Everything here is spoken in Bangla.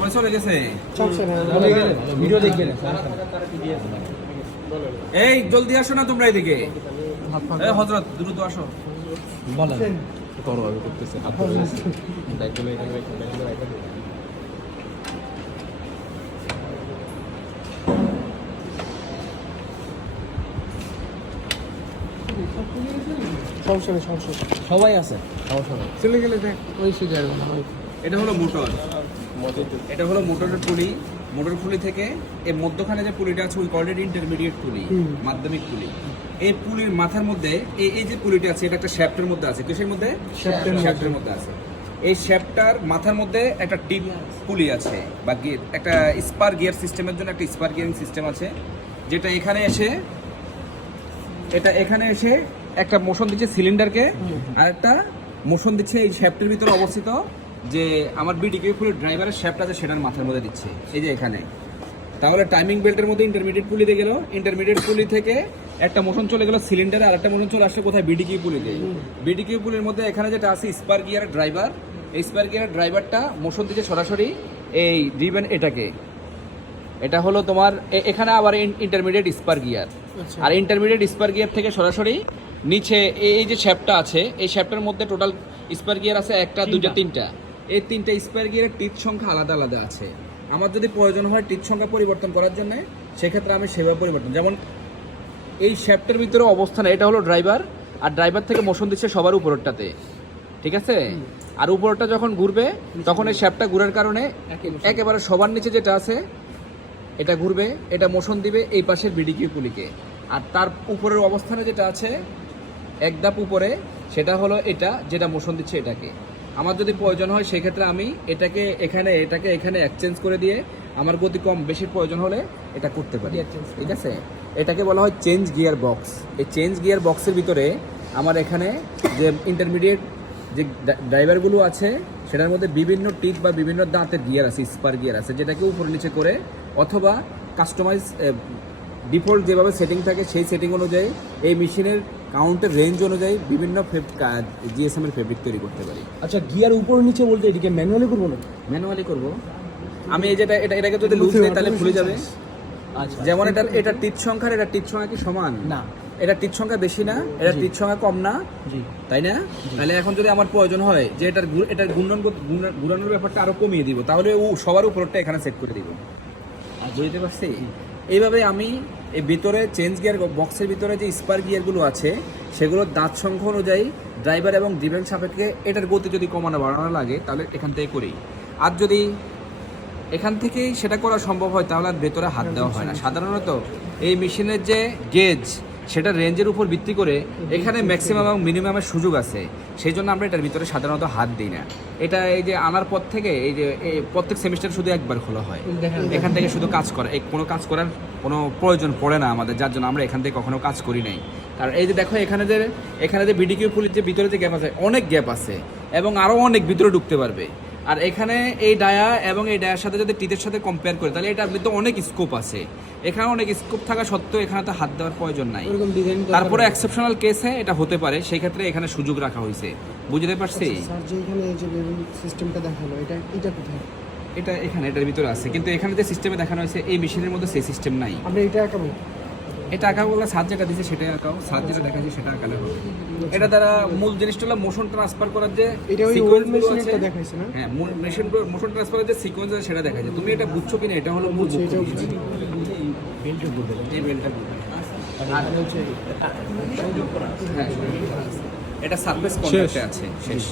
সবাই চলে গেছে। ভিডিও দেখবেন। এই জলদি আসো না তোমরা এদিকে। এই হযরত দ্রুত আসো। বলেন করো আমি করতেছি দায়িত্ব নেই এখানে রাখা সবাই আছে। চলে গেলে দেখ ওই সুযোগ এটা হলো মোটর, এটা হলো মোটরের পুলি। মোটর পুলি থেকে এই মধ্যখানে যে পুলিটা আছে ওই অলরেডি ইন্টারমিডিয়েট পুলি, মাধ্যমিক পুলি। এই পুলির মাথার মধ্যে এই যে পুলিটা আছে এটা একটা শ্যাফটের মধ্যে আছে। কিসের মধ্যে? শ্যাফটের মধ্যে আছে। এই শ্যাফটার মাথার মধ্যে একটা টিপ পুলি আছে বা গিয়ার, একটা স্পার গিয়ার সিস্টেমের জন্য একটা স্পার গিয়ারিং সিস্টেম আছে, যেটা এখানে এসে একটা মোশন দিচ্ছে সিলিন্ডারকে, আর একটা মোশন দিচ্ছে এই শ্যাফটের ভিতরে অবস্থিত যে আমার বিডিকে পুলির ড্রাইভারের শ্যাফট আছে সেটার মাথার মধ্যে দিচ্ছে এই যে এখানে। তাহলে টাইমিং বেল্টের মধ্যে ইন্টারমিডিয়েট পুলিতে গেল, ইন্টারমিডিয়েট পুলি থেকে একটা মোশন চলে গেল সিলিন্ডারে, আর একটা মোশন চলে আসছে কোথায়? বিডিকিউ পুলিতে। বিডিকিউ পুলির মধ্যে এখানে যেটা আছে স্পার গিয়ারের ড্রাইভার, এই স্পার গিয়ারের ড্রাইভারটা মোশন দিচ্ছে সরাসরি এই ড্রিভেন এটাকে। এটা হলো তোমার এখানে আবার ইন্টারমিডিয়েট স্পার গিয়ার, আর ইন্টারমিডিয়েট স্পার গিয়ার থেকে সরাসরি নিচে এই যে শ্যাফটটা আছে, এই শ্যাফটের মধ্যে টোটাল স্পার গিয়ার আছে একটা, দুইটা, তিনটা। এই তিনটা স্পার গিয়ারের টিথ সংখ্যা আলাদা আলাদা আছে। আমার যদি প্রয়োজন হয় টিথ সংখ্যা পরিবর্তন করার জন্য, সেক্ষেত্রে আমি সেভাবে পরিবর্তন, যেমন এই শ্যাফটের ভিতরে অবস্থান, এটা হলো ড্রাইভার, আর ড্রাইভার থেকে মোশন দিচ্ছে সবার উপরেরটাতে, ঠিক আছে? আর উপরেরটা যখন ঘুরবে তখন এই শ্যাফটটা ঘুরার কারণে একেবারে সবার নিচে যেটা আছে এটা ঘুরবে, এটা মোশন দিবে এই পাশের বিডিকিউ পুলিকে। আর তার উপরের অবস্থানে যেটা আছে এক ধাপ উপরে, সেটা হলো এটা যেটা মোশন দিচ্ছে এটাকে। আমার যদি প্রয়োজন হয় সেক্ষেত্রে আমি এটাকে এখানে এক্সচেঞ্জ করে দিয়ে আমার গতি কম বেশি প্রয়োজন হলে এটা করতে পারি, ঠিক আছে? এটাকে বলা হয় চেঞ্জ গিয়ার বক্স। এই চেঞ্জ গিয়ার বক্সের ভিতরে আমার এখানে যে ইন্টারমিডিয়েট যে ড্রাইভারগুলো আছে সেটার মধ্যে বিভিন্ন টিপ বা বিভিন্ন দাঁতের গিয়ার আছে, স্পার গিয়ার আছে, যেটাকে উপরে নিচে করে অথবা কাস্টমাইজ ডিফল্ট যেভাবে সেটিং থাকে সেই সেটিং অনুযায়ী এই মেশিনের কাউন্টের রেঞ্জ অনুযায়ী বিভিন্ন জিএসএম এর ফেব্রিক তৈরি করতে পারি। আচ্ছা, গিয়ার উপর নিচে বলতে এটাকে ম্যানুয়ালি করবো না? ম্যানুয়ালি করব আমি। এই যেটা এটাকে যদি লুজ দেই তাহলে খুলে যাবে। আচ্ছা, যেমন এটা টিথ সংখ্যার, এটা টিথ সংখ্যা কি সমান না? এটা টিথ সংখ্যা বেশি না, এটা টিথ সংখ্যা কম না, তাই না? তাহলে এখন যদি আমার প্রয়োজন হয় যে এটার ঘুরানোর ব্যাপারটা আরো কমিয়ে দিব, তাহলে সবার উপরটা এখানে সেট করে দিব। বুঝতে পারছি? এইভাবে আমি এই ভিতরে চেঞ্জ গিয়ার বক্সের ভিতরে যে স্পার গিয়ারগুলো আছে সেগুলোর দাঁত সংখ্যা অনুযায়ী ড্রাইভার এবং ড্রিভেন সাপেক্ষে এটার গতি যদি কমানো বাড়ানো লাগে তাহলে এখান থেকে করি। আর যদি এখান থেকেই সেটা করা সম্ভব হয় তাহলে আর ভেতরে হাত দেওয়া হয় না। সাধারণত এই মেশিনের যে গেজ সেটা রেঞ্জের উপর ভিত্তি করে এখানে ম্যাক্সিমাম এবং মিনিমামের সুযোগ আছে, সেই জন্য আমরা এটার ভিতরে সাধারণত হাত দিই না। এটা এই যে আনার পর থেকে এই যে প্রত্যেক সেমিস্টার শুধু একবার খোলা হয়, এখান থেকে শুধু কাজ করে, কোনো কাজ করার কোনো প্রয়োজন পড়ে না আমাদের, যার জন্য আমরা এখান থেকে কখনো কাজ করি নাই। কারণ এই যে দেখো এখানে যে বিডিকিউ পুলির যে ভিতরে যে গ্যাপ আছে, অনেক গ্যাপ আছে এবং আরও অনেক ভিতরে ঢুকতে পারবে। আর এখানে এই ডায়া এবং এই ডায়ার সাথে যদি টিথের সাথে কম্পেয়ার করে তাহলে এটার ভিতরে অনেক স্কোপ আছে। এখানে অনেক স্কোপ থাকা সত্ত্বেও এখানে তো হাত দেওয়ার প্রয়োজন নাই। তারপরে এক্সেপশনাল কেসে এটা হতে পারে, সেই ক্ষেত্রে এখানে সুযোগ রাখা হয়েছে। বুঝতে পারছি? স্যার, যে এখানে এই যে সিস্টেমটা দেখালো এটা কোথায়? এটা এখানে এটার ভিতরে আছে, কিন্তু এখানে যে সিস্টেমে দেখানো হয়েছে এই মেশিনের মধ্যে সেই সিস্টেম নাই। আমরা এটা আঁকাবো? এটা আঁকা বলে সাত যেটা দিচ্ছে সেটাই আঁকাও, সাত যেটা দেখাচ্ছে সেটা আঁকালে হবে। এটা দ্বারা মূল জিনিসটা হলো মোশন ট্রান্সফার করার যে এটা ওই ওল্ড মেশিনটা দেখাইছে না? হ্যাঁ, মোশন ট্রান্সফারের যে সিকোয়েন্স আছে সেটা দেখাচ্ছে। তুমি এটা বুঝছো কিনা এটা হলো মূল এটা বেল্টে করবে। এই বেলটা আর হচ্ছে হ্যাঁ, এটা সারফেস কন্ট্যাক্টে আছে শেষ।